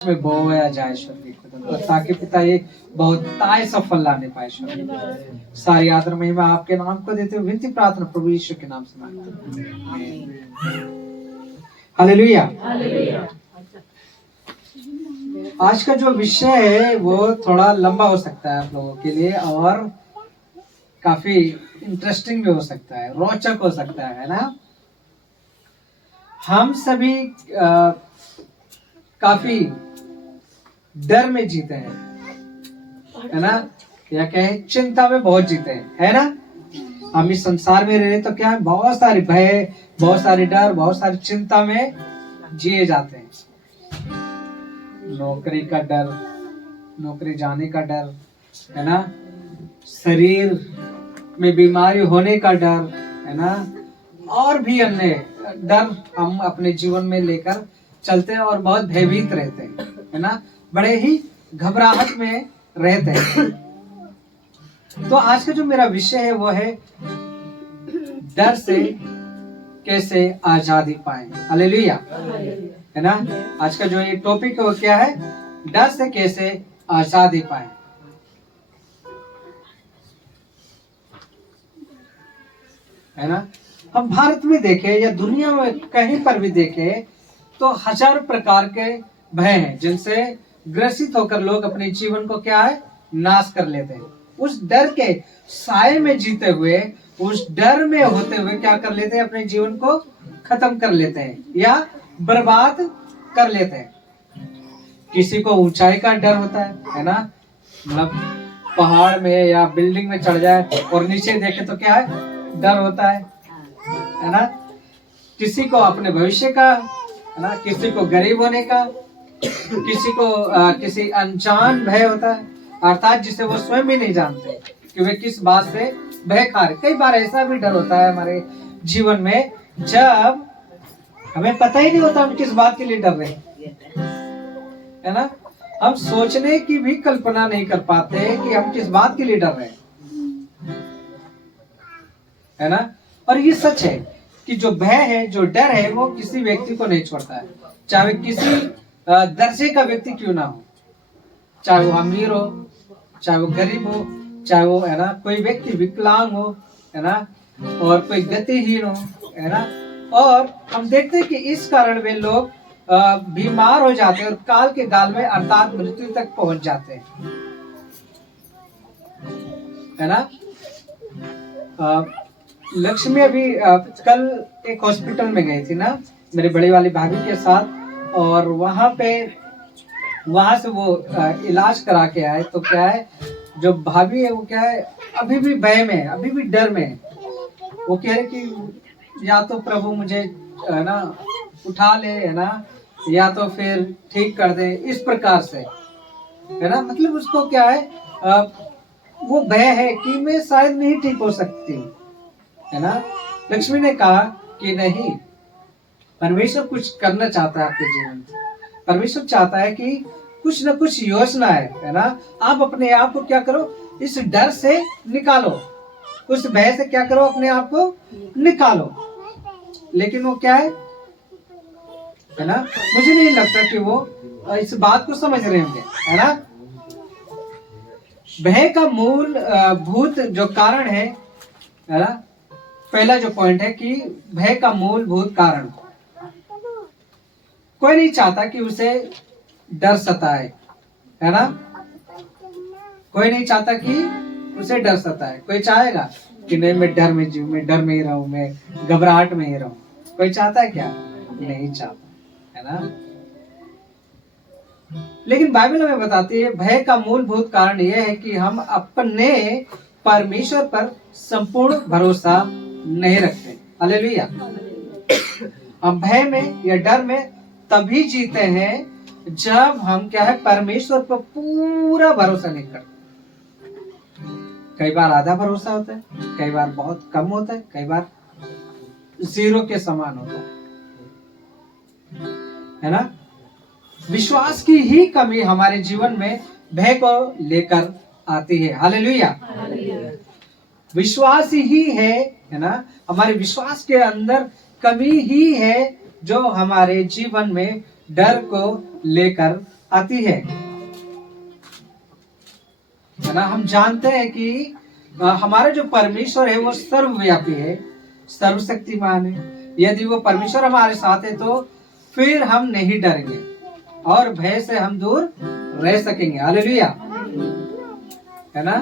में बोया जाए स्वर्गीय खुदा, ताकि पिता ये बहुताय सफल लाने पाए स्वर्गीय। सारी आदर महिमा आपके नाम को देते हुए विनती प्रार्थना प्रभु यीशु के नाम से मांगते हैं। हालेलुया। आज का जो विषय है वो थोड़ा लंबा हो सकता है आप लोगों के लिए और काफी इंटरेस्टिंग भी हो सकता है, रोचक हो सकता है ना। हम सभी काफी डर में जीते हैं, है ना, या कहे चिंता में बहुत जीते हैं, है ना। हम इस संसार में रहे तो क्या है, बहुत सारी भय, बहुत सारी डर, बहुत सारी चिंता में जिए जाते हैं। नौकरी का डर, नौकरी जाने का डर, है ना, शरीर में बीमारी होने का डर, है ना, और भी अन्य डर हम अपने जीवन में लेकर चलते हैं और बहुत भयभीत रहते हैं, है ना, बड़े ही घबराहट में रहते हैं। तो आज का जो मेरा विषय है वो है डर से कैसे आजादी पाएं। हालेलुया, है ना। आज का जो ये टॉपिक है वो क्या है, डर से कैसे आजादी पाएं। है ना। हम भारत में देखें या दुनिया में कहीं पर भी देखें तो हजारों प्रकार के भय हैं जिनसे ग्रसित होकर लोग अपने जीवन को क्या है, नाश कर लेते हैं। उस डर के साए में जीते हुए, उस डर में होते हुए क्या कर लेते हैं, अपने जीवन को खत्म कर लेते हैं या बर्बाद कर लेते हैं। किसी को ऊंचाई का डर होता है ना, मतलब पहाड़ में या बिल्डिंग में चढ़ जाए और नीचे देखे तो क्या है, डर होता है ना। किसी को अपने भविष्य का, है ना, किसी को गरीब होने का, किसी को किसी अनजान भय होता है, अर्थात जिसे वो स्वयं भी नहीं जानते कि वे किस बात से भय खा रहे। कई बार ऐसा भी डर होता है हमारे जीवन में जब हमें पता ही नहीं होता हम किस बात के लिए डर रहे हैं, है ना। हम सोचने की भी कल्पना नहीं कर पाते कि हम किस बात के लिए डर रहे हैं, है ना। और ये सच है कि जो भय है, जो डर है, वो किसी व्यक्ति को नहीं छोड़ता है, चाहे किसी दर्जे का व्यक्ति क्यों ना हो, चाहे वो अमीर हो, चाहे वो गरीब हो, चाहे वो, है ना, कोई व्यक्ति विकलांग हो, है ना, और कोई गतिहीन हो, है ना। और हम देखते हैं कि इस कारण वे लोग बीमार हो जाते हैं और काल के गाल में अर्थात मृत्यु तक पहुंच जाते हैं, है ना। लक्ष्मी अभी कल एक हॉस्पिटल में गई थी ना, मेरी बड़ी वाली भाभी के साथ, और वहां से वो इलाज करा के आए तो क्या है, जो भाभी है वो क्या है, अभी भी भय में, अभी भी डर में। वो कह रहे कि या तो प्रभु मुझे, है ना, उठा ले, है ना, या तो फिर ठीक कर दे, इस प्रकार से, है ना। मतलब उसको क्या है, वो भय है कि मैं शायद नहीं ठीक हो सकती, है ना। लक्ष्मी ने कहा कि नहीं, परमेश्वर कुछ करना चाहता है आपके जीवन में। परमेश्वर चाहता है कि कुछ न कुछ योजना है ना। आप अपने आप को क्या करो, इस डर से निकालो, उस भय से क्या करो, अपने आप को निकालो। लेकिन वो क्या है ना, मुझे नहीं लगता कि वो इस बात को समझ रहे होंगे, है ना। भय का मूल भूत जो कारण है ना, पहला जो पॉइंट है कि भय का मूलभूत कारण, कोई नहीं चाहता कि उसे डर सताए, है ना। कोई नहीं चाहता कि उसे डर सताए। कोई चाहेगा कि नहीं, मैं डर में जीऊं, मैं डर में ही रहूं, मैं घबराहट में ही रहूं। कोई चाहता है क्या? नहीं चाहता, है ना। लेकिन बाइबल हमें बताती है भय का मूलभूत कारण यह है कि हम अपने परमेश्वर पर संपूर्ण भरोसा नहीं रखते। हालेलुया। हम भय में या डर में तभी जीते हैं जब हम क्या है, परमेश्वर पर पूरा भरोसा नहीं करते। कई बार आधा भरोसा होता है, कई बार बहुत कम होता है, कई बार जीरो के समान होता है ना। विश्वास की ही कमी हमारे जीवन में भय को लेकर आती है। हालेलुया। विश्वास ही है ना, हमारे विश्वास के अंदर कमी ही है जो हमारे जीवन में डर को लेकर आती है ना। हम जानते हैं कि हमारा जो परमेश्वर है वो सर्वव्यापी है, सर्वशक्तिमान है। यदि वो परमेश्वर हमारे साथ है तो फिर हम नहीं डरेंगे और भय से हम दूर रह सकेंगे। हालेलुया, है ना।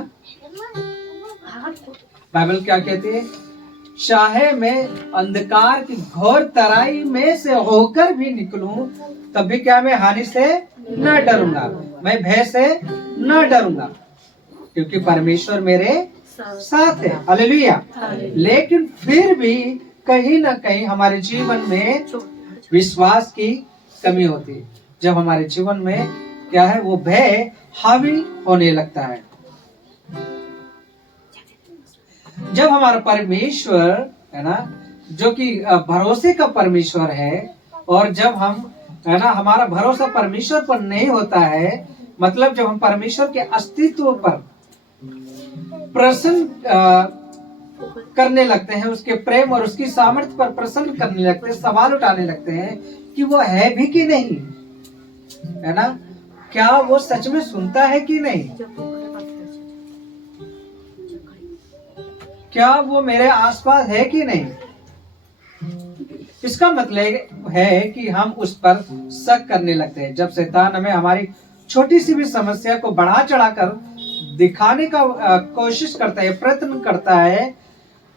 बाइबल क्या कहती है? चाहे मैं अंधकार की घोर तराई में से होकर भी निकलूं तब भी क्या मैं हानि से न डरूंगा, मैं भय से न डरूंगा, क्योंकि परमेश्वर मेरे साथ है। हालेलुया। लेकिन फिर भी कहीं ना कहीं हमारे जीवन में विश्वास की कमी होती है। जब हमारे जीवन में क्या है, वो भय हावी होने लगता है। जब हमारा परमेश्वर है ना, जो कि भरोसे का परमेश्वर है, और जब हम है ना हमारा भरोसा परमेश्वर पर नहीं होता है, मतलब जब हम परमेश्वर के अस्तित्व पर प्रश्न करने लगते हैं, उसके प्रेम और उसकी सामर्थ्य पर प्रश्न करने लगते हैं, सवाल उठाने लगते हैं कि वो है भी कि नहीं, है ना, क्या वो सच में सुनता है कि नहीं, क्या वो मेरे आसपास है कि नहीं। इसका मतलब है कि हम उस पर शक करने लगते हैं। जब शैतान हमें हमारी छोटी सी भी समस्या को बढ़ा चढ़ाकर दिखाने का कोशिश करता है, प्रयत्न करता है,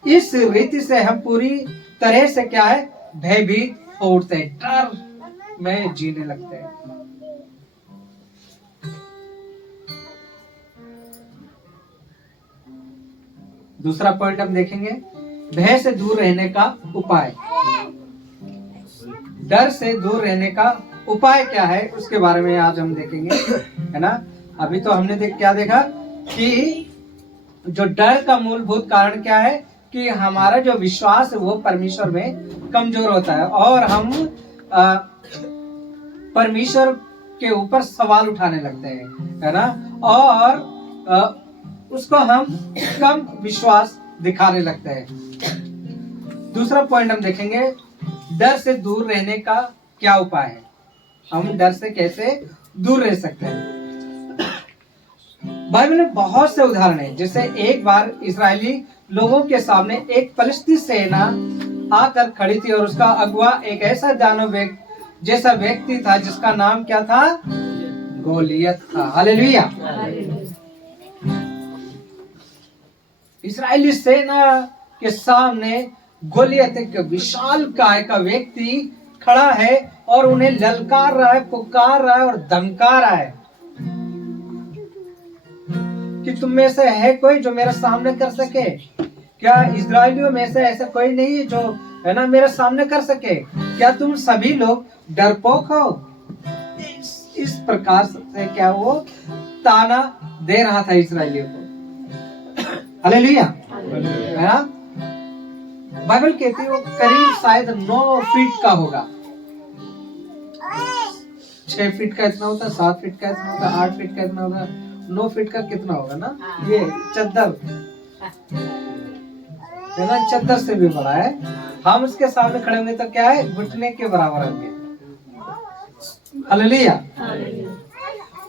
इस रीति से हम पूरी तरह से क्या है, भयभीत हो उठते हैं, डर में जीने लगते हैं। दूसरा पॉइंट हम देखेंगे, भय से दूर रहने का उपाय। डर से दूर रहने का उपाय क्या है, उसके बारे में आज हम देखेंगे, है ना। अभी तो हमने क्या देखा कि जो डर का मूलभूत कारण क्या है कि हमारा जो विश्वास है वो परमेश्वर में कमजोर होता है और हम परमेश्वर के ऊपर सवाल उठाने लगते हैं, है ना, और उसको हम कम विश्वास दिखाने लगते हैं। दूसरा पॉइंट हम देखेंगे, डर से दूर रहने का क्या उपाय है, हम डर से कैसे दूर रह सकते हैं। बाइबल में बहुत से उदाहरण हैं। जैसे एक बार इजरायली लोगों के सामने एक फलिस्ती सेना आकर खड़ी थी और उसका अगुवा एक ऐसा दानव जैसा व्यक्ति था जिसका नाम क्या था, गोलियत था। हालेलुया। इजरायली सेना के सामने गोलियत एक विशाल काय का व्यक्ति खड़ा है और उन्हें ललकार रहा है, पुकार रहा है और धमका रहा है कि तुम में से है कोई जो मेरा सामने कर सके। क्या इजरायलियों में से ऐसा कोई नहीं है जो है ना मेरे सामने कर सके? क्या तुम सभी लोग डरपोक हो? इस प्रकार से क्या वो ताना दे रहा था इजरायलियों को। हालेलुया, है ना। बाइबल कहती है वो करीब शायद 9 फीट का होगा। 6 फीट का इतना होता, 7 फीट का इतना होगा, 8 फीट का इतना होगा, 9 फीट का कितना होगा ना, ये चद्दर है ना, चद्दर से भी बड़ा है। हम उसके सामने खड़े होंगे तो क्या है, घुटने के बराबर होंगे। हालेलुया।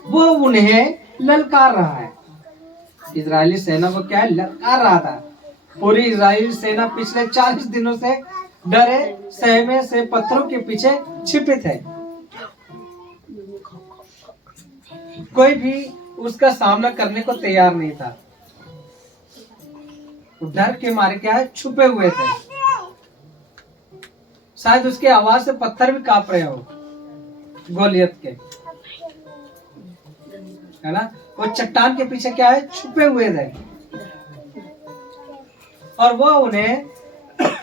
वो उन्हें ललकार रहा है, इजरायली सेना को क्या है, ललकार रहा था। पूरी इजरायली सेना पिछले 40 दिनों से डरे सहमे से पत्थरों के पीछे छिपित है। कोई भी उसका सामना करने को तैयार नहीं था। डर के मारे क्या है, छुपे हुए थे। शायद उसके आवाज से पत्थर भी कांप रहे हो गोलियत के, है ना। वो चट्टान के पीछे क्या है, छुपे हुए थे और वो उन्हें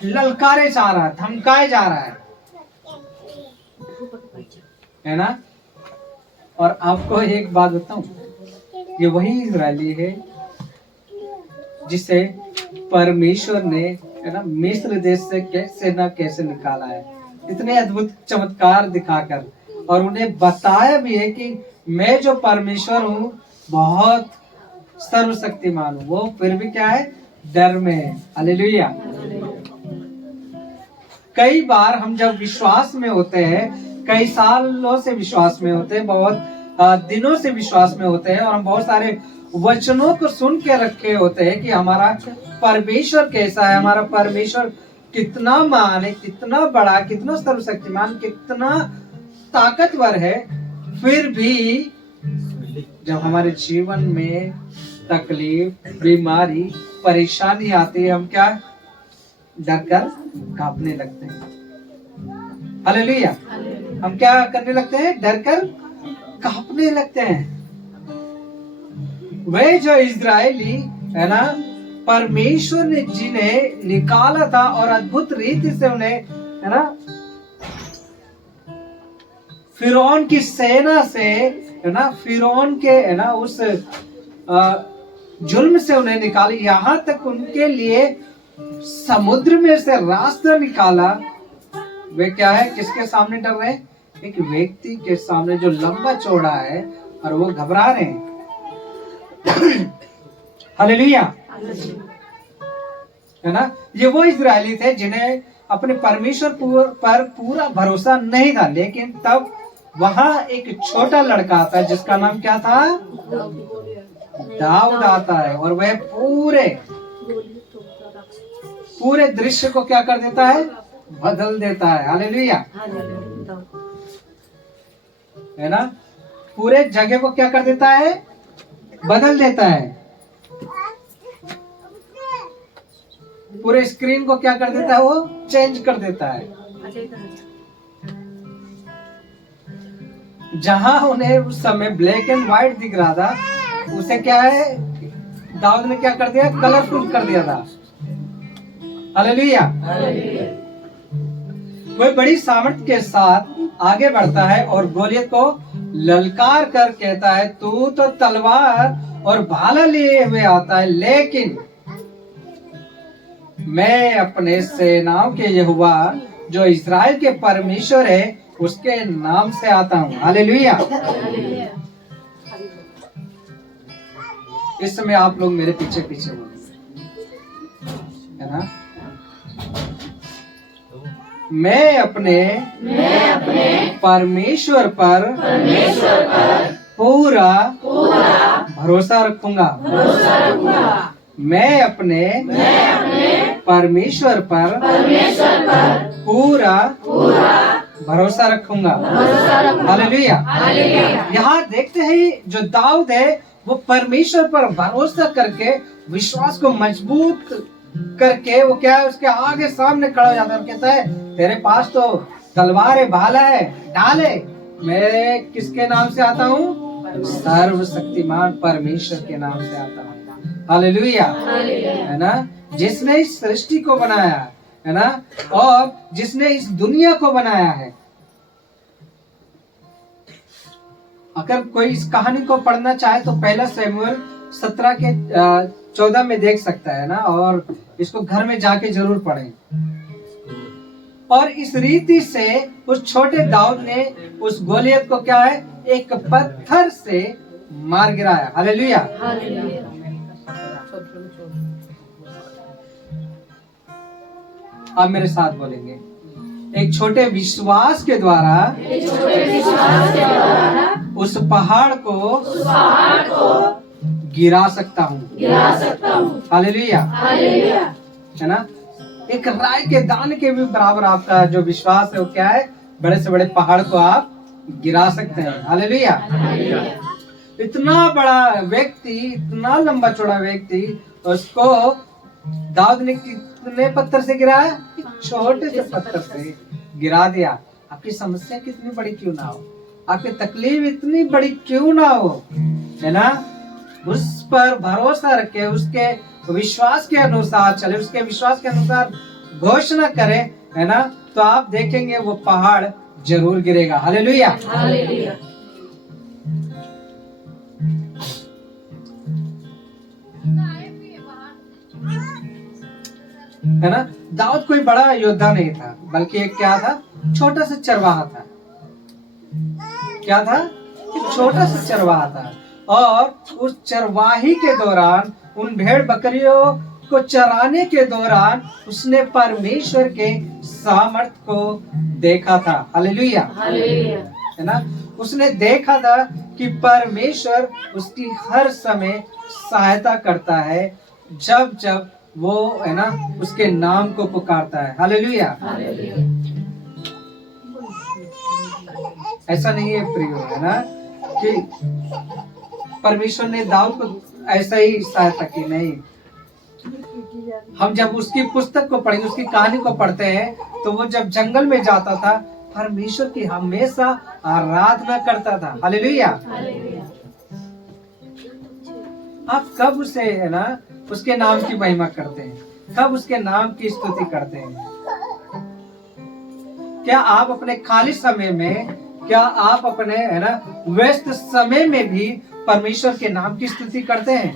ललकारे जा रहा है, धमकाए जा रहा है ना। और आपको एक बात बताऊं, ये वही इजरायली है जिसे परमेश्वर ने, है ना, मिस्र देश से कैसे निकाला है, इतने अद्भुत चमत्कार दिखाकर, और उन्हें बताया भी है कि मैं जो परमेश्वर हूँ बहुत सर्वशक्तिमान हूँ। वो फिर भी क्या है, डर में है। हालेलुया। कई बार हम जब विश्वास में होते हैं, कई सालों से विश्वास में होते हैं, बहुत दिनों से विश्वास में होते हैं और हम बहुत सारे वचनों को सुन के रखे होते हैं कि हमारा परमेश्वर कैसा है, हमारा परमेश्वर कितना महान है, कितना बड़ा, कितना सर्वशक्तिमान, कितना ताकतवर है। फिर भी जब हमारे जीवन में तकलीफ, बीमारी, परेशानी आती है, हम क्या डर कर कांपने लगते हैं। हालेलुया। हम क्या करने लगते हैं? डर कर कांपने लगते हैं। वे जो इजरायली है ना, परमेश्वर ने जिन्हें निकाला था और अद्भुत रीति से उन्हें है ना फिरौन की सेना से है ना, फिरौन के है ना उस जुल्म से उन्हें निकाली, यहाँ तक उनके लिए समुद्र में से रास्ता निकाला। वे क्या है, किसके सामने डर रहे हैं? एक व्यक्ति के सामने जो लंबा चौड़ा है और वो घबरा रहे हैं। हालेलुया, है ना। ये वो इजरायली थे जिन्हें अपने परमेश्वर पर पूरा भरोसा नहीं था, लेकिन तब वहां एक छोटा लड़का आता है जिसका नाम क्या था? दाऊद आता है और वह पूरे दृश्य को क्या कर देता है? बदल देता है। हालेलुया, है ना। पूरे जगह को क्या कर देता है? बदल देता है। पूरे स्क्रीन को क्या कर देता है? वो चेंज कर देता है। जहां उन्हें उस समय ब्लैक एंड व्हाइट दिख रहा था, उसे क्या है, दाऊद ने क्या कर दिया? कलरफुल कर दिया था। हालेलुया। वह बड़ी सामर्थ के साथ आगे बढ़ता है और गोलियत को ललकार कर कहता है, तू तो तलवार और भाला लिए हुए आता है, लेकिन मैं अपने सेनाओं के यहोवा जो इस्राएल के परमेश्वर है उसके नाम से आता हूँ। हालेलुया। इस समय आप लोग मेरे पीछे पीछे बोलेंगे, है ना। मैं अपने परमेश्वर पर पूरा भरोसा रखूंगा। मैं अपने परमेश्वर पर पूरा भरोसा रखूंगा। हालेलुया। यहाँ देखते हैं जो दाऊद है वो परमेश्वर पर भरोसा करके, विश्वास को मजबूत करके वो क्या है, उसके आगे सामने खड़ा हो जाता है और कहता है, तेरे पास तो तलवार है, भाला है, ढाल है, मैं किसके नाम से आता हूँ? सर्वशक्तिमान परमेश्वर के नाम से आता हूँ। हालेलुया, है ना। जिसने इस सृष्टि को बनाया है ना, और जिसने इस दुनिया को बनाया है। अगर कोई इस कहानी को पढ़ना चाहे तो पहला शमूएल 17 के 14 में देख सकता है ना, और इसको घर में जाके जरूर पढ़ें। और इस रीति से उस छोटे दाऊद ने उस गोलियत को क्या है, एक पत्थर से मार गिराया। हालेलुया। आप मेरे साथ बोलेंगे, एक छोटे विश्वास के द्वारा उस पहाड़ को गिरा सकता हूँ। हालेलुया, है ना। एक राई के दाने के भी बराबर आपका जो विश्वास है वो क्या है, बड़े से बड़े पहाड़ को आप गिरा सकते हैं। हालेलुया। इतना बड़ा व्यक्ति, इतना लंबा चौड़ा व्यक्ति, उसको दाऊद ने कितने पत्थर से गिराया? छोटे से पत्थर से गिरा दिया। आपकी समस्या कितनी बड़ी क्यों ना हो, आपकी तकलीफ इतनी बड़ी क्यों ना हो, है ना, उस पर भरोसा रखे, उसके विश्वास के अनुसार चले, उसके विश्वास के अनुसार घोषणा करे, है ना, तो आप देखेंगे वो पहाड़ जरूर गिरेगा। हालेलुया। है ना। दाऊद कोई बड़ा योद्धा नहीं था, बल्कि एक क्या था, छोटा सा चरवाहा था। क्या था? एक छोटा सा चरवाहा था। और उस चरवाही के दौरान, उन भेड़ बकरियों को चराने के दौरान उसने परमेश्वर के सामर्थ को देखा था। हालेलुया, है ना। उसने देखा था कि परमेश्वर उसकी हर समय सहायता करता है जब जब वो है ना उसके नाम को पुकारता है। हालेलुया। ऐसा नहीं है प्रियो, है ना, कि परमेश्वर ने दाऊद को ऐसा ही सहायता की, नहीं। हम जब उसकी पुस्तक को पढ़ेंगे, उसकी कहानी को पढ़ते हैं, तो वो जब जंगल में जाता था परमेश्वर की हमेशा आराधना करता था। हालेलुया। आप कब उसे, है ना, उसके नाम की महिमा करते हैं, कब उसके नाम की स्तुति करते हैं? क्या आप अपने खाली समय में, क्या आप अपने, है ना, व्यस्त समय में भी परमेश्वर के नाम की स्तुति करते हैं?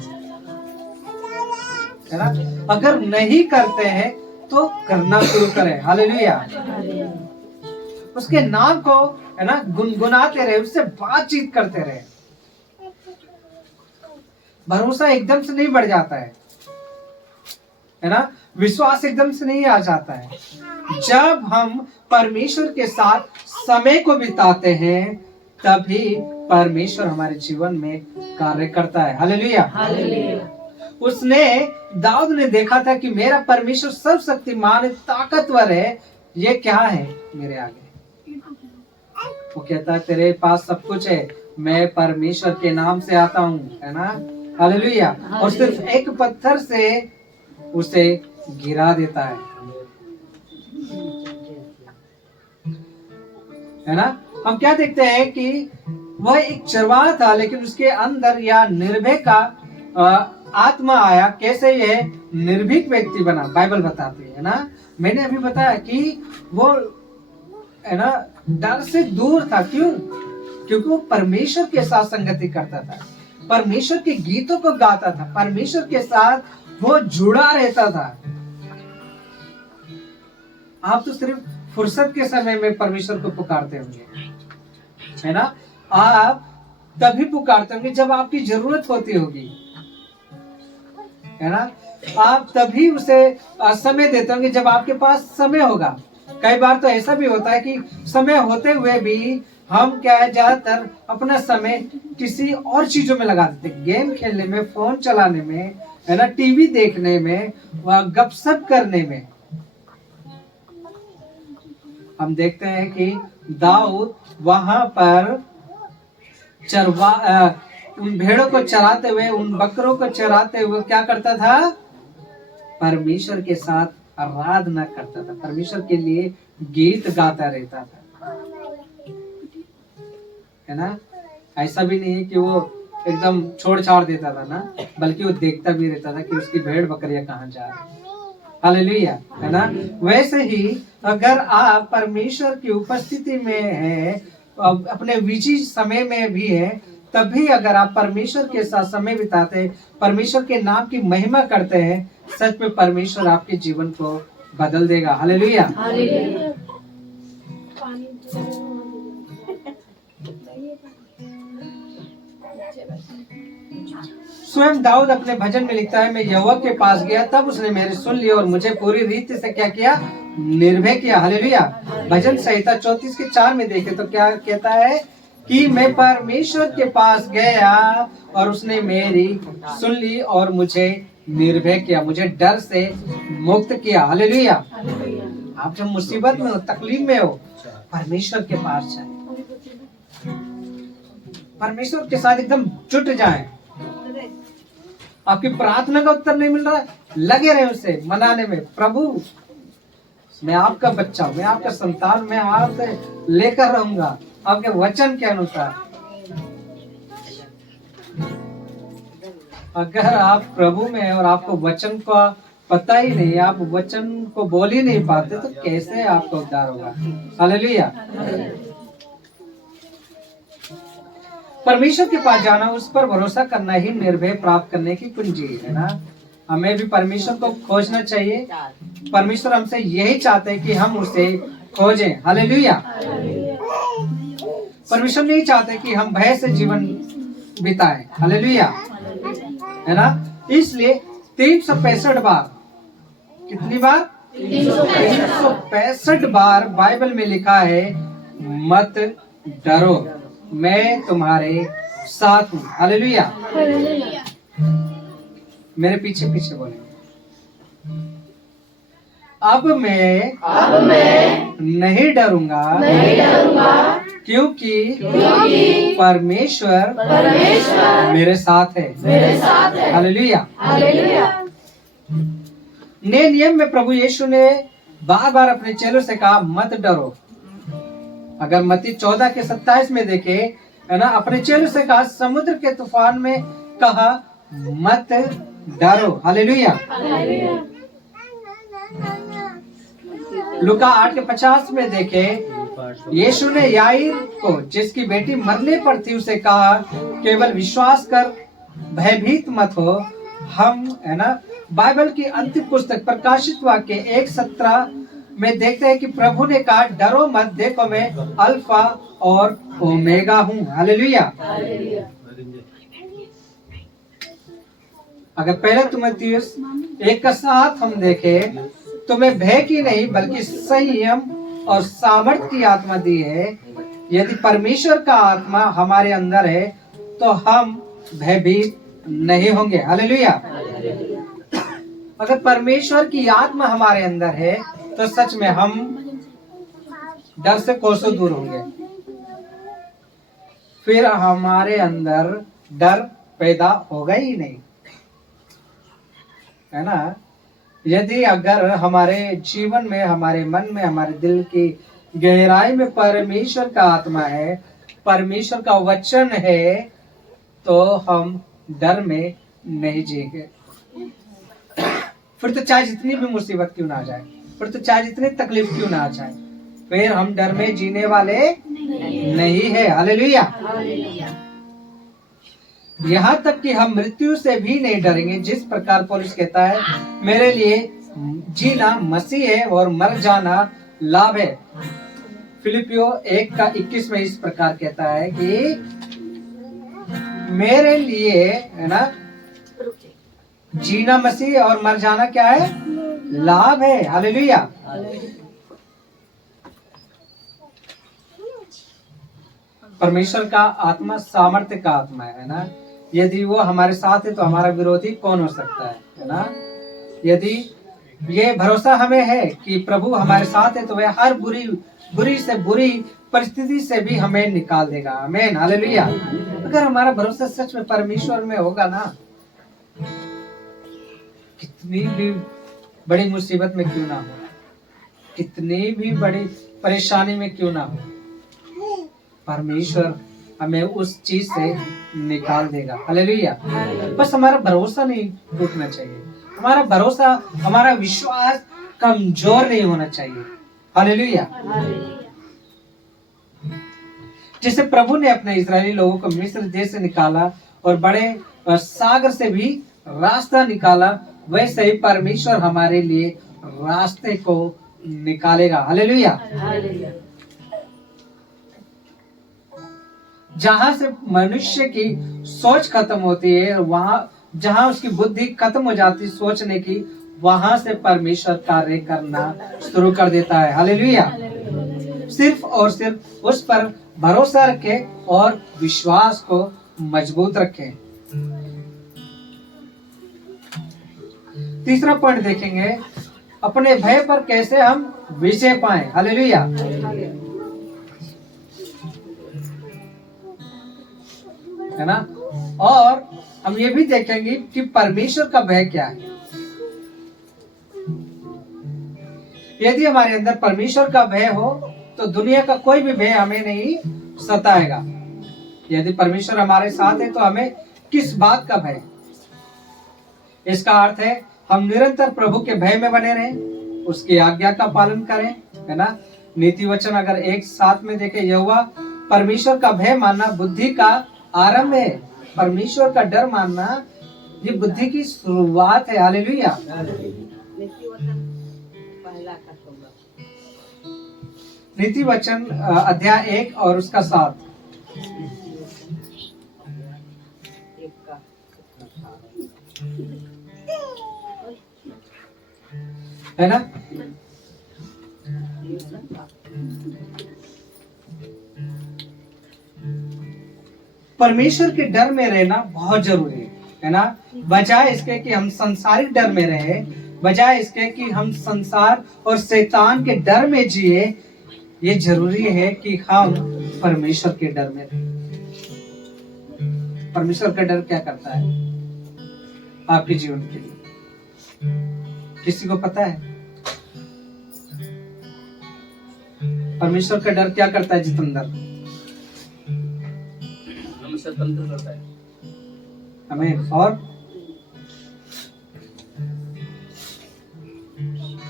है ना, अगर नहीं करते हैं तो करना शुरू करें। हालेलुया। उसके नाम को, है ना, गुनगुनाते रहे, उससे बातचीत करते रहे। भरोसा एकदम से नहीं बढ़ जाता है ना, विश्वास एकदम से नहीं आ जाता है। जब हम परमेश्वर के साथ समय को बिताते हैं तभी परमेश्वर हमारे जीवन में कार्य करता है। हालेलुया। उसने, दाऊद ने देखा था कि मेरा परमेश्वर सर्वशक्तिमान, ताकतवर है, ये क्या है मेरे आगे? वो कहता है तेरे पास सब कुछ है, मैं परमेश्वर के नाम से आता हूँ, है ना। हालेलुया। और सिर्फ एक पत्थर से उसे गिरा देता है ना। हम क्या देखते हैं कि वह एक चरवाहा था, लेकिन उसके अंदर या निर्भय का आत्मा आया। कैसे यह निर्भीक व्यक्ति बना, बाइबल बताती है ना। मैंने अभी बताया कि वो, है ना, डर से दूर था। क्यों? क्योंकि वो परमेश्वर के साथ संगति करता था, परमेश्वर के गीतों को गाता था, परमेश्वर के साथ वो जुड़ा रहता था। आप तो सिर्फ फुर्सत के समय में परमेश्वर को पुकारते होंगे, है ना। आप तभी पुकारते होंगे जब आपकी जरूरत होती होगी, है ना। आप तभी उसे समय देते होंगे जब आपके पास समय होगा। कई बार तो ऐसा भी होता है कि समय होते हुए भी हम क्या है, ज्यादातर अपना समय किसी और चीजों में लगा देते, गेम खेलने में, फोन चलाने में, है ना, टीवी देखने में, गपशप करने में। हम देखते हैं कि दाऊद वहां पर उन भेड़ों को चराते हुए, उन बकरों को चराते हुए क्या करता था? परमेश्वर के साथ आराधना करता था, परमेश्वर के लिए गीत गाता रहता था, है ना। ऐसा भी नहीं है कि वो एकदम छोड़ छाड़ देता था ना, बल्कि वो देखता भी रहता था कि उसकी भेड़ बकरियां कहाँ जा रही। हालेलुया, है ना। वैसे ही अगर आप परमेश्वर की उपस्थिति में हैं, अपने बिजी समय में भी है, तभी अगर आप परमेश्वर के साथ समय बिताते हैं, परमेश्वर के नाम की महिमा करते हैं, सच में परमेश्वर आपके जीवन को बदल देगा। हालेलुया। स्वयं दाऊद अपने भजन में लिखता है, मैं यहोवा के पास गया, तब उसने मेरी सुन ली और मुझे पूरी रीति से क्या किया? निर्भय किया। हालेलुया। भजन संहिता 34:4 में देखे तो क्या कहता है कि मैं परमेश्वर के पास गया और उसने मेरी सुन ली और मुझे निर्भय किया, मुझे डर से मुक्त किया। हालेलुया। आप जब मुसीबत में हो, तकलीफ में हो, परमेश्वर के पास जाए, परमेश्वर के साथ एकदम जुट जाए। आपकी प्रार्थना का उत्तर नहीं मिल रहा है, लगे रहे उसे मनाने में। प्रभु, मैं आपका बच्चा हूं, मैं आपका संतान, मैं आपसे लेकर रहूंगा आपके वचन के अनुसार। अगर आप प्रभु में और आपको वचन का पता ही नहीं, आप वचन को बोल ही नहीं पाते, तो कैसे आपका उद्धार होगा? हालेलुया। परमेश्वर के पास जाना, उस पर भरोसा करना ही निर्भय प्राप्त करने की कुंजी है ना। हमें भी परमेश्वर को खोजना चाहिए। परमेश्वर हमसे यही चाहते हैं कि हम उसे खोजें। हालेलुया। परमेश्वर नहीं चाहते कि हम भय से जीवन बिताएं। हालेलुया, है ना। इसलिए 365 बार, कितनी बार? 365 बार बाइबल में लिखा है, मत डरो, मैं तुम्हारे साथ हूँ। हालेलुया। मेरे पीछे पीछे बोले, अब मैं नहीं डरूंगा, क्योंकि परमेश्वर मेरे साथ है। हालेलुया। नए नियम में प्रभु यीशु ने बार बार अपने चेलों से कहा मत डरो। अगर मत्ती 14:27 में देखे, है ना, अपने चेलों से कहा, समुद्र के तूफान में कहा मत डरो। हालेलुया। लूका 8:50 में देखे, यीशु ने याईर को, जिसकी बेटी मरने पर थी, उसे कहा केवल विश्वास कर, भयभीत मत हो। हम, है ना, बाइबल की अंतिम पुस्तक प्रकाशित वाक्य 1:17 में देखते हैं कि प्रभु ने कहा डरो मत, देखो मैं अल्फा और ओमेगा हूँ। हालेलुया। अगर पहले तीमुथियुस 1:7 हम देखें, तुम्हें भय की नहीं बल्कि संयम और सामर्थ्य की आत्मा दी है। यदि परमेश्वर का आत्मा हमारे अंदर है तो हम भयभीत नहीं होंगे। हालेलुया। अगर परमेश्वर की आत्मा हमारे अंदर है तो सच में हम डर से कोसों दूर होंगे। फिर हमारे अंदर डर पैदा होगा ही नहीं, है ना। यदि अगर हमारे जीवन में, हमारे मन में, हमारे दिल की गहराई में परमेश्वर का आत्मा है, परमेश्वर का वचन है, तो हम डर में नहीं जिएंगे। फिर तो चाहे जितनी भी मुसीबत क्यों ना आ जाए, फिर तो चाहे जितनी तकलीफ क्यों ना आ जाए, फिर हम डर में जीने वाले नहीं है। हालेलुया। यहाँ तक कि हम मृत्यु से भी नहीं डरेंगे। जिस प्रकार पौलुस कहता है मेरे लिए जीना मसीह है और मर जाना लाभ है। फिलिपियो 1:21 में इस प्रकार कहता है कि मेरे लिए, है ना, जीना मसीह और मर जाना क्या है? लाभ है। हालेलुया। परमेश्वर का आत्मा सामर्थ्य का आत्मा है ना। यदि वो हमारे साथ है तो हमारा विरोधी कौन हो सकता है ना। यदि ये भरोसा हमें है कि प्रभु हमारे साथ है तो वह हर बुरी से बुरी परिस्थिति से भी हमें निकाल देगा। आमीन। हालेलुया। अगर हमारा भरोसा सच में परमेश्वर में होगा ना, कितनी भी बड़ी मुसीबत में क्यों ना हो, कितनी भी बड़ी परेशानी में क्यों ना हो, परमेश्वर हमें उस चीज से निकाल देगा। हालेलुया। बस हमारा भरोसा नहीं टूटना चाहिए, हमारा भरोसा, हमारा विश्वास कमजोर नहीं होना चाहिए। हालेलुया। जैसे प्रभु ने अपने इस्राएली लोगों को मिस्र देश से निकाला और बड़े सागर से भी रास्ता निकाला, वैसे ही परमेश्वर हमारे लिए रास्ते को निकालेगा। हालेलुया। जहां से मनुष्य की सोच खत्म होती है, वहां जहां उसकी बुद्धि खत्म हो जाती सोचने की, वहां से परमेश्वर कार्य करना शुरू कर देता है। हालेलुया। सिर्फ और सिर्फ उस पर भरोसा रखें और विश्वास को मजबूत रखें। तीसरा पॉइंट देखेंगे, अपने भय पर कैसे हम विजय पाएं। हालेलुया। है ना। और हम ये भी देखेंगे कि परमेश्वर का भय क्या है। यदि हमारे अंदर परमेश्वर का भय हो तो दुनिया का कोई भी भय हमें नहीं सताएगा। यदि परमेश्वर हमारे साथ है तो हमें किस बात का भय। इसका अर्थ है हम निरंतर प्रभु के भय में बने रहें, उसकी आज्ञा का पालन करें, है ना। नीति वचन अगर 1:7 में देखें, यहोवा परमेश्वर का भय मानना बुद्धि का आरंभ है। परमेश्वर का डर मानना ये बुद्धि की शुरुआत है। हालेलुया। नीति वचन अध्याय 1 और उसका 7, है ना। परमेश्वर के डर में रहना बहुत जरूरी है ना। बजाय इसके कि हम संसारिक डर में रहे, बजाय इसके कि हम संसार और शैतान के डर में जिए, ये जरूरी है कि हम परमेश्वर के डर में रहें। परमेश्वर का डर क्या करता है आपके जीवन के लिए? किसी को पता है परमेश्वर का डर क्या करता है? जितेंद्र, हमें स्वतंत्र करता है। हमें, और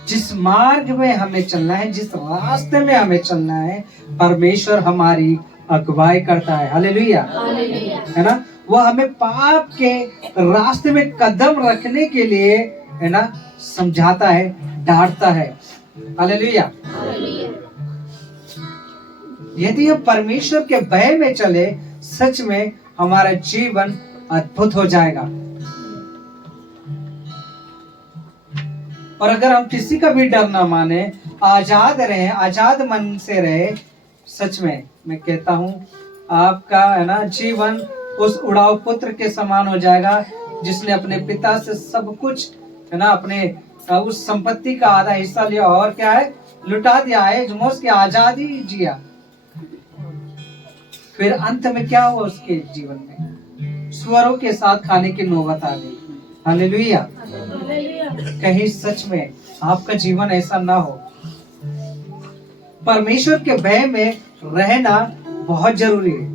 जिस मार्ग में हमें चलना है, जिस रास्ते में हमें चलना है, परमेश्वर हमारी अगुवाई करता है। हालेलुया, है ना। वो हमें पाप के रास्ते में कदम रखने के लिए, है ना, समझाता है, डांटता है। हालेलुया। यदि हम परमेश्वर के भय में चले, सच में हमारा जीवन अद्भुत हो जाएगा। और अगर हम किसी का भी डर ना माने, आजाद रहे, आजाद मन से रहे, सच में मैं कहता हूं आपका, है ना, जीवन उस उड़ाऊ पुत्र के समान हो जाएगा जिसने अपने पिता से सब कुछ, है ना, अपने उस संपत्ति का आधा हिस्सा लिया और क्या है, लुटा दिया है, जुमोस की आजादी जिया। फिर अंत में क्या हुआ उसके जीवन में? सुअरों के साथ खाने की नौबत आ गई। हालेलुया। कहीं सच में आपका जीवन ऐसा ना हो। परमेश्वर के भय में रहना बहुत जरूरी है।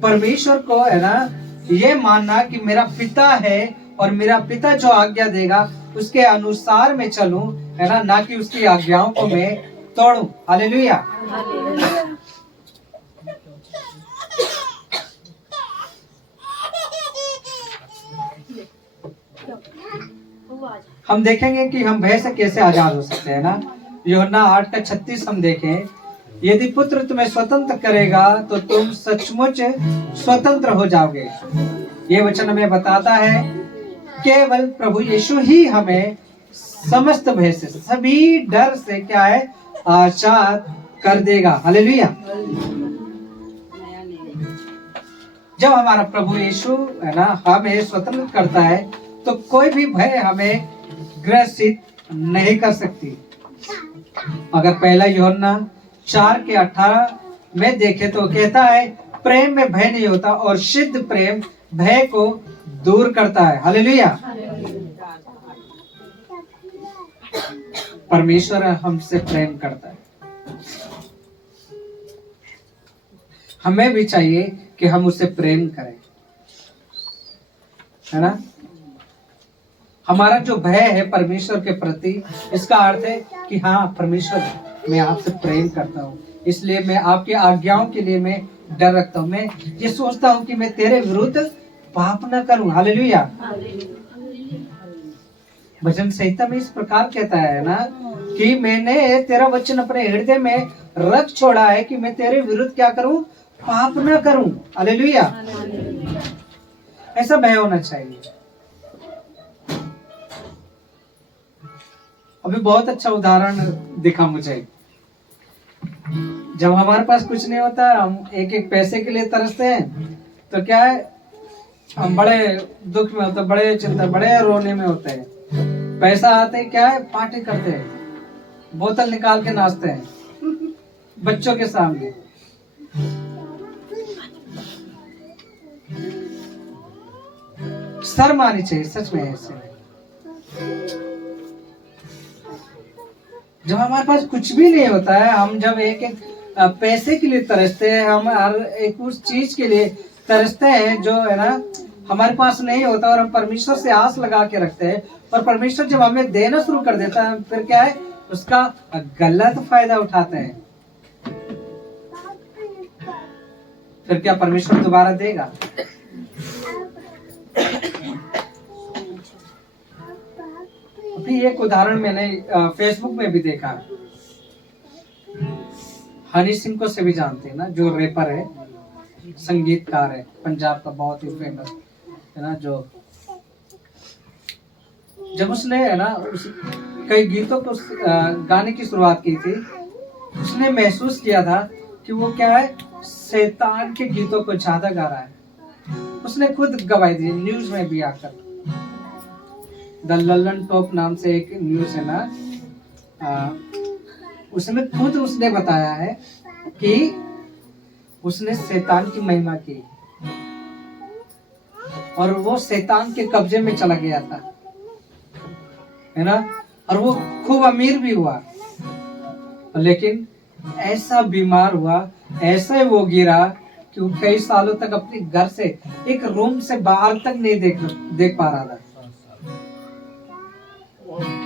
परमेश्वर को, है ना, ये मानना कि मेरा पिता है और मेरा पिता जो आज्ञा देगा उसके अनुसार मैं चलूं, है ना, ना कि उसकी आज्ञाओं को मैं तोड़ूं। हालेलुया। हम देखेंगे कि हम भय से कैसे आजाद हो सकते हैं ना। यूहन्ना 8:36 हम देखें, यदि पुत्र तुम्हें स्वतंत्र करेगा तो तुम सचमुच स्वतंत्र हो जाओगे। ये वचन हमें बताता है केवल प्रभु यीशु ही हमें समस्त भय से, सभी डर से क्या है, आजाद कर देगा। हालेलुया। जब हमारा प्रभु यीशु, है ना, हमें स्वतंत्र करता है तो कोई भी भय हमें ग्रसित नहीं कर सकती। अगर पहला यूहन्ना 4:18 में देखे तो कहता है, प्रेम में भय नहीं होता और सिद्ध प्रेम भय को दूर करता है। हालेलुया। परमेश्वर हमसे प्रेम करता है। हमें भी चाहिए कि हम उसे प्रेम करें, है ना। हमारा जो भय है परमेश्वर के प्रति, इसका अर्थ है कि हाँ परमेश्वर, मैं आपसे प्रेम करता हूँ, इसलिए मैं आपकी आज्ञाओं के लिए मैं डर रखता हूँ। मैं ये सोचता हूँ कि मैं तेरे विरुद्ध पाप न करूं। हालेलुया। भजन संहिता में इस प्रकार कहता है ना कि मैंने तेरा वचन अपने हृदय में रख छोड़ा है कि मैं तेरे विरुद्ध क्या करूं, पाप न करूं। हालेलुया। ऐसा भय होना चाहिए। अभी बहुत अच्छा उदाहरण दिखा मुझे। जब हमारे पास कुछ नहीं होता, हम एक एक पैसे के लिए तरसते हैं, तो क्या है, हम बड़े दुख में होते, बड़े चिंता, बड़े रोने में होते हैं। पैसा आते ही क्या है, पार्टी करते हैं, बोतल निकाल के नाचते हैं बच्चों के सामने। शर्म आनी चाहिए सच में। ऐसे जब हमारे पास कुछ भी नहीं होता है, हम जब एक एक पैसे के लिए तरसते हैं, हम हर एक उस चीज के लिए तरसते हैं जो, है ना, हमारे पास नहीं होता, और हम परमेश्वर से आस लगा के रखते हैं, और परमेश्वर जब हमें देना शुरू कर देता है, फिर क्या है, उसका गलत फायदा उठाते हैं। फिर क्या परमेश्वर दोबारा देगा? अभी एक उदाहरण मैंने फेसबुक में भी देखा। हनी सिंह को से भी जानते हैं ना, जो रैपर है, संगीतकार है, पंजाब का बहुत ही फेमस, है ना। जो जब उसने, है ना, कई गीतों को गाने की शुरुआत की थी, उसने महसूस किया था कि वो क्या है, शैतान के गीतों को ज्यादा गा रहा है। उसने खुद गवाही दी न्यूज में भी आकर। द ललन टॉप नाम से एक न्यूज है ना, उसमें खुद उसने बताया है कि उसने शैतान की महिमा की और वो शैतान के कब्जे में चला गया था, है ना। और वो खूब अमीर भी हुआ, लेकिन ऐसा बीमार हुआ, ऐसे वो गिरा कि वो कई सालों तक अपने घर से एक रूम से बाहर तक नहीं देख पा रहा था।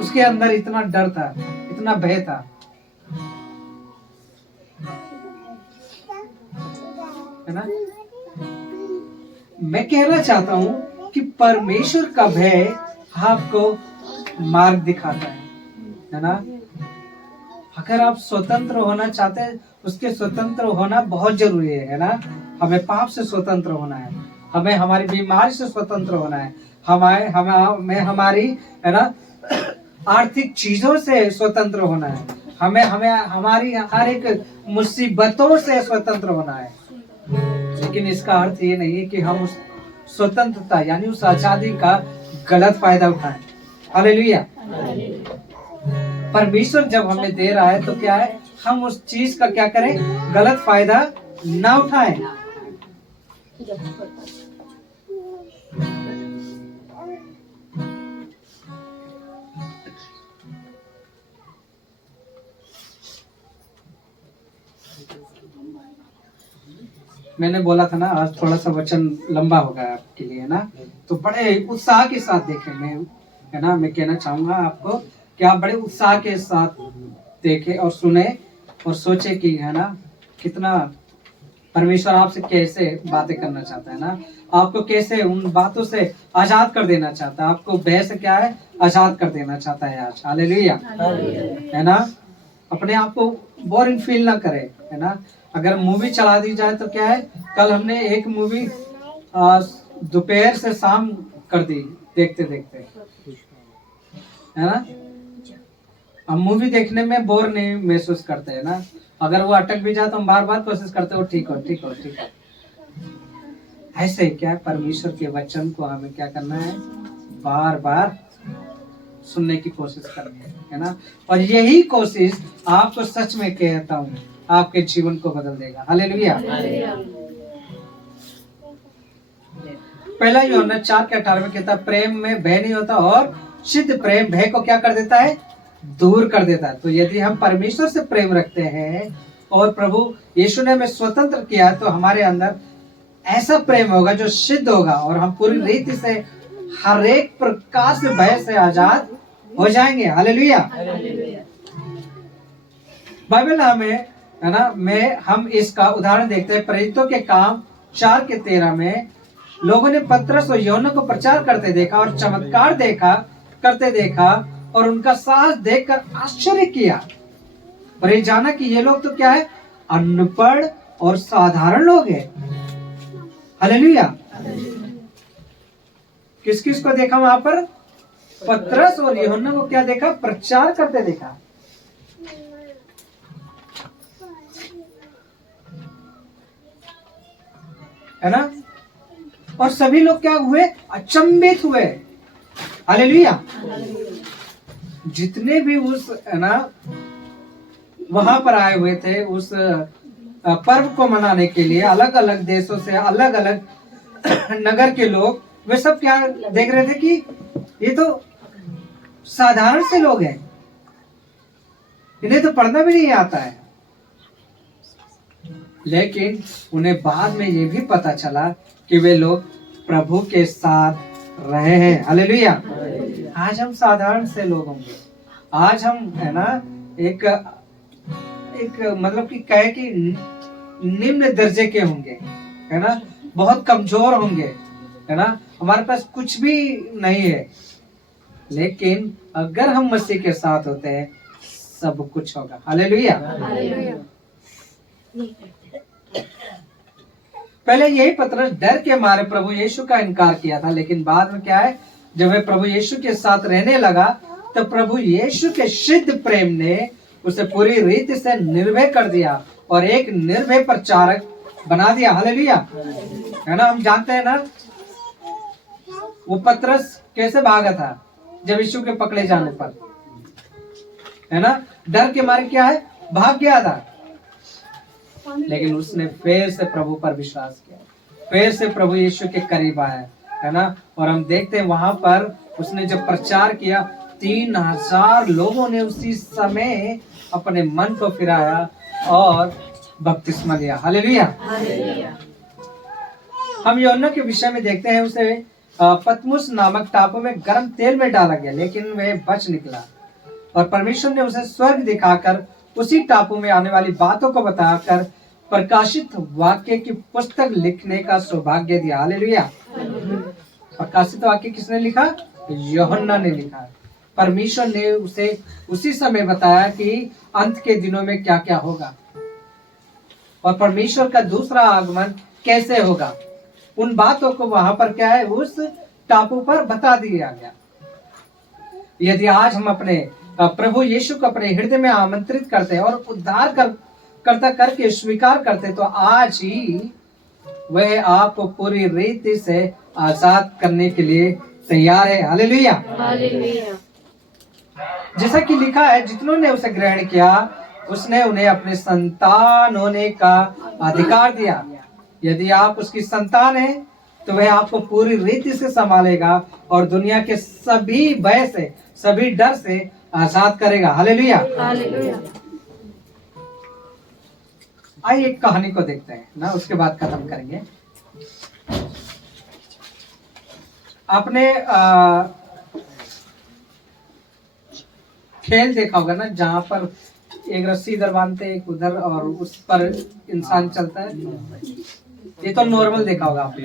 उसके अंदर इतना डर था, इतना भय था, है ना। मैं कहना चाहता हूं कि परमेश्वर का भय आपको मार्ग दिखाता है ना। अगर आप स्वतंत्र होना चाहते हैं, उसके स्वतंत्र होना बहुत जरूरी है ना। हमें पाप से स्वतंत्र होना है, हमें हमारी बीमारी से स्वतंत्र होना है, हमें हमारी, है ना, आर्थिक चीजों से स्वतंत्र होना है, हमें हमारी हर एक मुसीबतों से स्वतंत्र होना है। लेकिन इसका अर्थ ये नहीं है कि हम उस स्वतंत्रता यानी उस आजादी का गलत फायदा उठाएं। हालेलुया। परमेश्वर जब हमें दे रहा है तो क्या है, हम उस चीज का क्या करें, गलत फायदा ना उठाएं। मैंने बोला था ना आज थोड़ा सा वचन लंबा होगा आपके लिए ना, तो बड़े उत्साह के साथ देखें। मैं, है ना, मैं कहना चाहूंगा आपको कि आप बड़े उत्साह के साथ देखें और सुने और सोचे कि, है ना, कितना परमेश्वर आपसे कैसे बातें करना चाहता है ना, आपको कैसे उन बातों से आजाद कर देना चाहता है, आपको भय से क्या है, आजाद कर देना चाहता है आज। हालेलुया, है ना। अपने आप को बोरिंग फील ना करें, है ना। अगर मूवी चला दी जाए तो क्या है, कल हमने एक मूवी दोपहर से शाम कर दी देखते देखते, है ना। हम मूवी देखने में बोर नहीं महसूस करते, है ना। अगर वो अटक भी जाए तो हम बार बार कोशिश करते हो, ठीक हो ठीक हो ठीक हो। ऐसे ही क्या, परमेश्वर के वचन को हमें क्या करना है, बार बार सुनने की कोशिश करनी है ना। और यही कोशिश आपको सच में कहता हूँ आपके जीवन को बदल देगा। हालेलुया। पहला यूहन्ना 4:18 में कहता है, प्रेम में भय नहीं होता और सिद्ध प्रेम भय को क्या कर देता है, दूर कर देता है। तो यदि हम परमेश्वर से प्रेम रखते हैं और प्रभु यीशु ने हमें स्वतंत्र किया है, तो हमारे अंदर ऐसा प्रेम होगा जो सिद्ध होगा और हम पूरी रीति से हर एक प्रकार से भय से आजाद हो जाएंगे। हालेलुया। बाइबल हमें, है ना, हम इसका उदाहरण देखते हैं। प्रेरितों के काम 4:13 में लोगों ने पतरस और यूहन्ना को प्रचार करते देखा और चमत्कार करते देखा और उनका साहस देखकर आश्चर्य किया। और ये जाना कि ये लोग तो क्या है, अनपढ़ और साधारण लोग हैं। हालेलुया। किस किस को देखा वहां पर, पतरस और यूहन्ना को क्या देखा, प्रचार करते देखा। है ना। और सभी लोग क्या हुए, अचंभित हुए। हालेलुया। जितने भी उस, है ना, वहां पर आए हुए थे उस पर्व को मनाने के लिए, अलग अलग देशों से, अलग अलग नगर के लोग, वे सब क्या देख रहे थे कि ये तो साधारण से लोग हैं, इन्हें तो पढ़ना भी नहीं आता है। लेकिन उन्हें बाद में ये भी पता चला कि वे लोग प्रभु के साथ रहे हैं। हालेलुया। आज हम साधारण से लोग होंगे, आज हम, है ना, एक मतलब कि कहे कि निम्न दर्जे के होंगे, है ना, बहुत कमजोर होंगे, है ना, हमारे पास कुछ भी नहीं है। लेकिन अगर हम मसीह के साथ होते हैं, सब कुछ होगा। हालेलुया। पहले यही पतरस डर के मारे प्रभु यीशु का इनकार किया था, लेकिन बाद में क्या है, जब वह प्रभु यीशु के साथ रहने लगा तो प्रभु यीशु के सिद्ध प्रेम ने उसे पूरी रीति से निर्भय कर दिया और एक निर्भय प्रचारक बना दिया। हालेलुया, है ना। हम जानते हैं ना वो पतरस कैसे भागा था जब यीशु के पकड़े जाने पर, है ना। डर के मारे क्या है, भाग गया था, लेकिन उसने फिर से प्रभु पर विश्वास किया, फिर से प्रभु यीशु के करीब आया, है ना। और हम देखते हैं वहां पर उसने जब प्रचार किया 3000 लोगों ने उसी समय अपने मन को फिराया और बपतिस्मा लिया। हालेलुया। हम यूहन्ना के विषय में देखते हैं उसे पतमुस नामक टापू में गर्म तेल में डाला गया, लेकिन वह बच निकला और परमेश्वर ने उसे स्वर्ग दिखाकर उसी टापू में आने वाली बातों को बताकर प्रकाशित वाक्य की पुस्तक लिखने का सौभाग्य दिया। हालेलुया। प्रकाशित वाक्य किसने लिखा, यूहन्ना ने लिखा। परमेश्वर ने उसे उसी समय बताया कि अंत के दिनों में क्या क्या होगा और परमेश्वर का दूसरा आगमन कैसे होगा। उन बातों को वहां पर क्या है, उस टापू पर बता दिया गया। यदि आज हम अपने प्रभु यीशु को अपने हृदय में आमंत्रित करते हैं और उद्धार करता करके स्वीकार करते, तो आज ही वह आपको पूरी रीति से आजाद करने के लिए तैयार है। हालेलुया। जैसा कि लिखा है, जितनों ने उसे ग्रहण किया उसने उन्हें अपने संतान होने का अधिकार दिया। यदि आप उसकी संतान हैं तो वह आपको पूरी रीति से संभालेगा और दुनिया के सभी भय से, सभी डर से आजाद करेगा। हालेलुया। आइए एक कहानी को देखते हैं ना, उसके बाद खत्म करेंगे। आपने खेल देखा होगा ना, जहां पर एक रस्सी इधर बांधते एक उधर और उस पर इंसान चलता है। ये तो नॉर्मल देखा होगा आपने।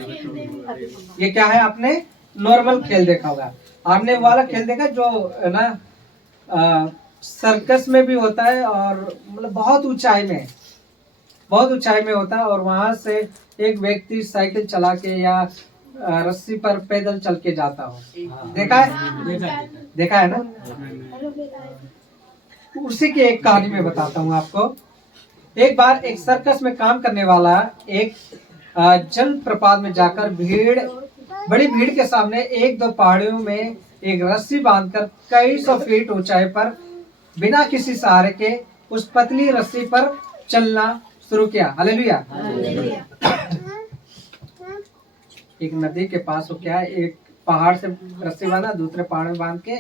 ये क्या है, आपने नॉर्मल खेल देखा होगा। आपने वाला खेल देखा जो है ना सर्कस में भी होता है और मतलब बहुत ऊंचाई में होता है और वहां से एक व्यक्ति साइकिल चला के या रस्सी पर पैदल चल के जाता हो। देखा है ना। उसी की एक कहानी में बताता हूँ आपको। एक बार एक सर्कस में काम करने वाला एक जल प्रपात में जाकर बड़ी भीड़ के सामने एक दो पहाड़ियों में एक रस्सी बांधकर कई सौ फीट ऊंचाई पर बिना किसी सहारे के उस पतली रस्सी पर चलना शुरू किया। हालेलुया। एक नदी के पास वो क्या है, एक पहाड़ से रस्सी बांधा, दूसरे पहाड़ में बांध के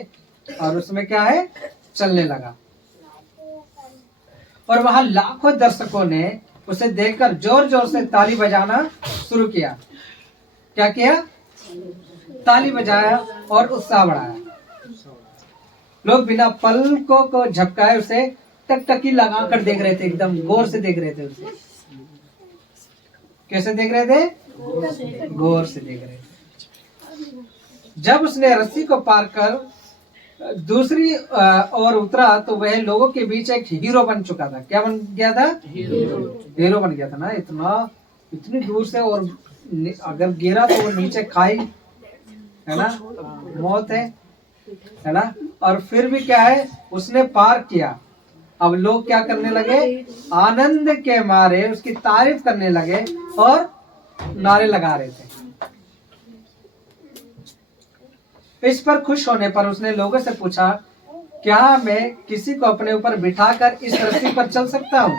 और उसमें क्या है, चलने लगा। और वहां लाखों दर्शकों ने उसे देखकर जोर जोर से ताली बजाना शुरू किया। क्या किया, ताली बजाया और उत्साह बढ़ाया। लोग बिना पलकों को झपकाए उसे टकटकी लगाकर देख रहे थे, एकदम गौर से देख रहे थे उसे। कैसे देख रहे थे, गौर से देख रहे थे। जब उसने रस्सी को पार कर दूसरी ओर उतरा तो वह लोगों के बीच एक हीरो बन चुका था। क्या बन गया था, हीरो बन गया था ना। इतनी दूर से, और अगर गिरा तो वो नीचे खाई, है ना, मौत है ना। और फिर भी क्या है, उसने पार किया। अब लोग क्या करने लगे, आनंद के मारे उसकी तारीफ करने लगे और नारे लगा रहे थे। इस पर खुश होने पर उसने लोगों से पूछा, क्या मैं किसी को अपने ऊपर बिठाकर इस रस्सी पर चल सकता हूँ?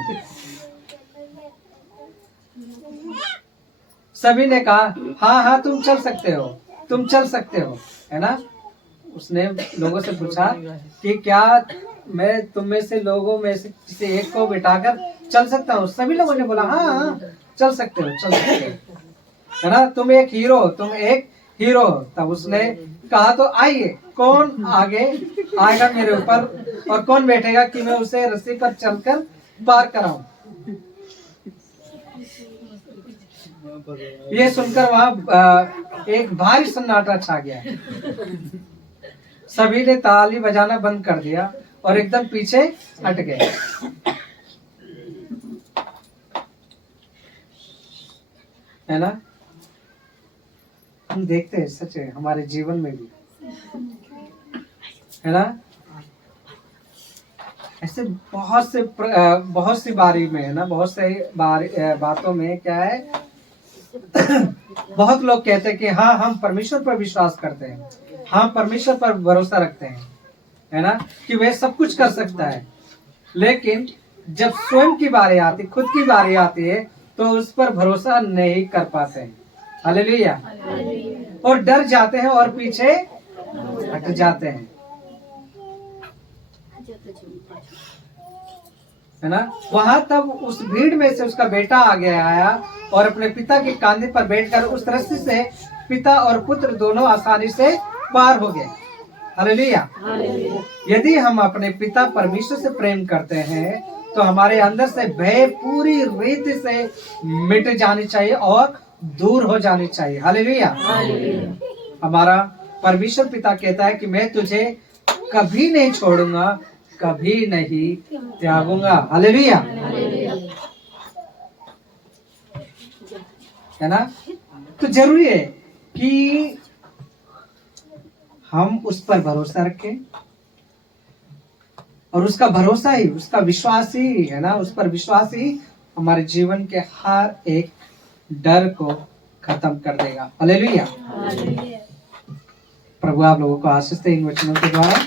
सभी ने कहा, हाँ हाँ तुम चल सकते हो, है ना। उसने लोगों से पूछा कि क्या मैं तुम में से लोगों में से किसी एक को बिठाकर चल सकता हूँ? सभी लोगों ने बोला, हाँ हाँ चल सकते हो, है ना। तुम एक हीरो हो। तब उसने कहा, तो आइए, कौन आगे आएगा मेरे ऊपर और कौन बैठेगा कि मैं उसे रस्सी पर चलकर पार कराऊं। ये सुनकर वहां एक भारी सन्नाटा छा गया। सभी ने ताली बजाना बंद कर दिया और एकदम पीछे हट गए। है ना। हम देखते हैं, सच है, हमारे जीवन में भी, है ना। ऐसे बहुत सी बारी में है ना, बहुत से बातों में क्या है बहुत लोग कहते हैं कि हाँ हम परमेश्वर पर विश्वास करते हैं, हाँ परमेश्वर पर भरोसा रखते हैं, है ना, कि वह सब कुछ कर सकता है। लेकिन जब स्वयं की बारी आती, खुद की बारी आती है, तो उस पर भरोसा नहीं कर पाते हैं। हालेलुया। और डर जाते हैं और पीछे हट जाते हैं, है ना। वहां तब उस भीड़ में से उसका बेटा आगे आया और अपने पिता के कंधे पर बैठकर उस रस्सी से पिता और पुत्र दोनों आसानी से पार हो गए। हालेलुया। यदि हम अपने पिता परमेश्वर से प्रेम करते हैं तो हमारे अंदर से भय पूरी रीति से मिट जानी चाहिए और दूर हो जानी चाहिए। हालेलुया। हमारा परमेश्वर पिता कहता है कि मैं तुझे कभी नहीं छोड़ूंगा, कभी नहीं त्यागूंगा। हालेलुया। है ना। तो जरूरी है कि हम उस पर भरोसा रखें और उसका भरोसा ही, उसका विश्वास ही, है ना, उस पर विश्वास ही हमारे जीवन के हर एक डर को खत्म कर देगा। हालेलुया। प्रभु आप लोगों को आशीष दे इन वचनों के द्वारा।